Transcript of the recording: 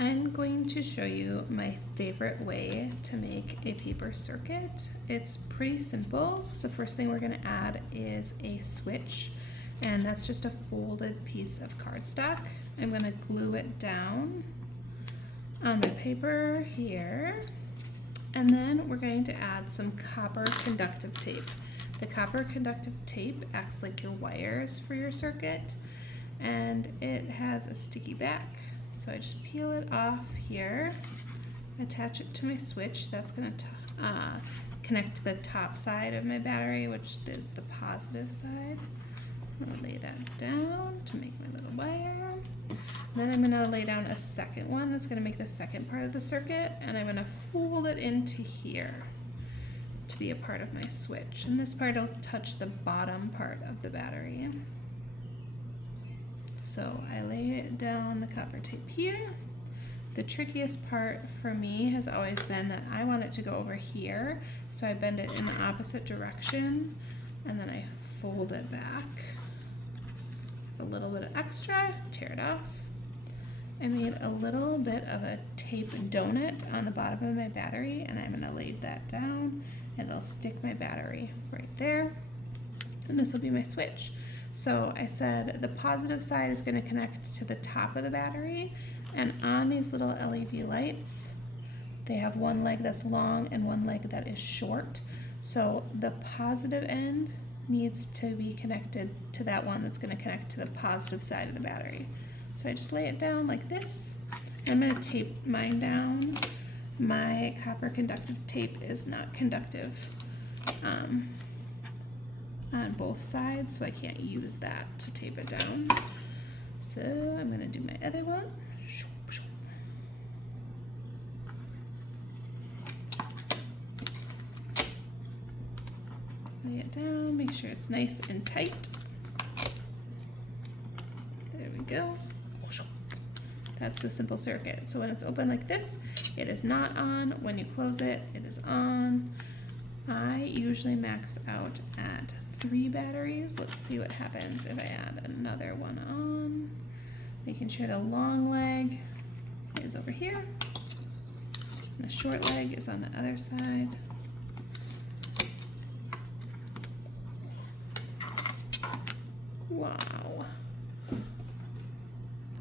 I'm going to show you my favorite way to make a paper circuit. It's pretty simple. The first thing we're going to add is a switch, and that's just a folded piece of cardstock. I'm going to glue it down on my paper here, and then we're going to add some copper conductive tape. The copper conductive tape acts like your wires for your circuit, and it has a sticky back. So I just peel it off here, attach it to my switch. That's going to connect to the top side of my battery, which is the positive side. I'm going to lay that down to make my little wire. Then I'm going to lay down a second one that's going to make the second part of the circuit, and I'm going to fold it into here to be a part of my switch. And this part will touch the bottom part of the battery. So I lay it down the copper tape here. The trickiest part for me has always been that I want it to go over here, so I bend it in the opposite direction and then I fold it back. A little bit of extra, tear it off. I made a little bit of a tape donut on the bottom of my battery, and I'm going to lay that down and it'll stick my battery right there, and this will be my switch. So I said the positive side is going to connect to the top of the battery, and on these little LED lights, they have one leg that's long and one leg that is short. So the positive end needs to be connected to that one that's going to connect to the positive side of the battery. So I just lay it down like this. I'm going to tape mine down. My copper conductive tape is not conductive on both sides, so I can't use that to tape it down. So I'm going to do my other one. Lay it down, make sure it's nice and tight. There we go. That's the simple circuit. So when it's open like this, it is not on. When you close it, it is on. I usually max out at 3 batteries. Let's see what happens if I add another one on. Making sure the long leg is over here, and the short leg is on the other side. Wow.